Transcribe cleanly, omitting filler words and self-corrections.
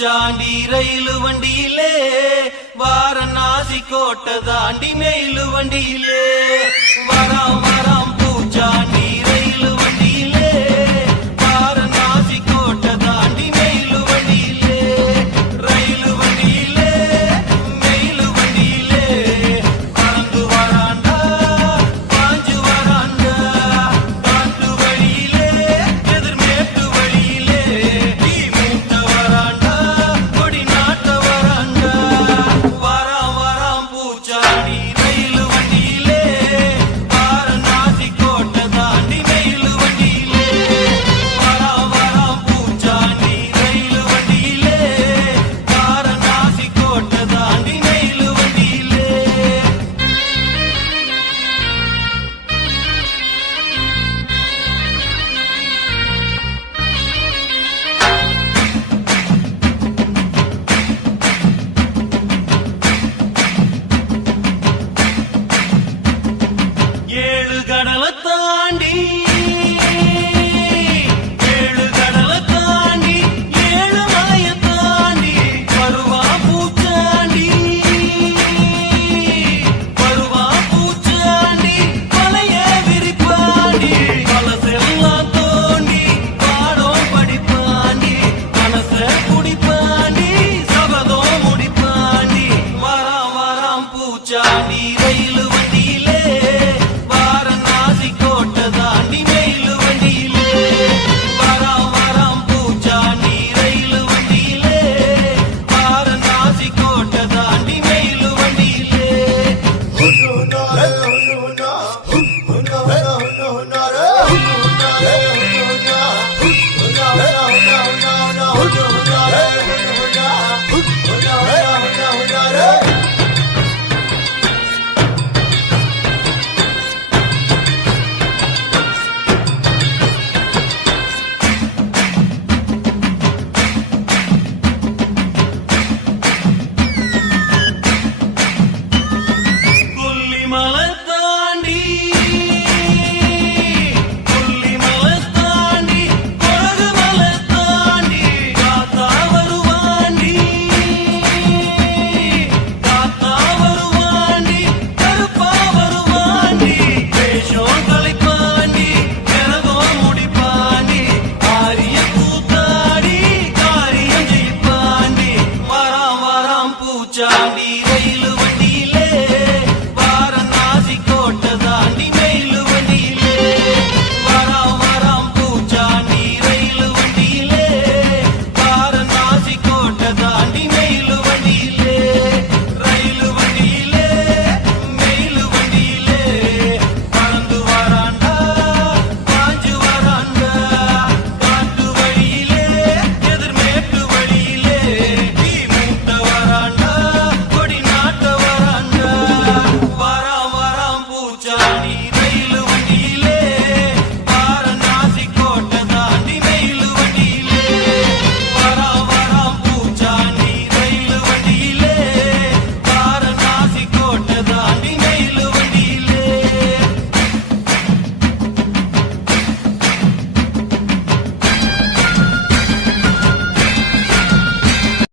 பூச்சாண்டி ரயிலு வண்டியிலே வாரணாசி கோட்டை தாண்டி மெயிலு வண்டியிலே வராம் வராம் பூச்சாண்டி ரயிலு வண்டியிலே வாரணாசி கோட்டை தாண்டி மெயிலு வண்டியிலே ரயிலு வண்டியிலே மெயிலு வண்டியிலே பறந்து வராண்டா பாஞ்சு வராண்டா காட்டு வழியிலே எதிர்மேட்டு வழியிலே நீ மூட்ட வராண்டா கொடி நாட்ட வராண்டா வராம் வராம் பூச்சாண்டி ரயிலு வண்டியிலே வாரணாசி கோட்டை தாண்டி மெயிலு வண்டியிலே வராம் வராம் பூச்சாண்டி ரயிலு வண்டியிலே வாரணாசி கோட்டை தாண்டி மெயிலு வண்டியிலே ஏழு கடலை தாண்டி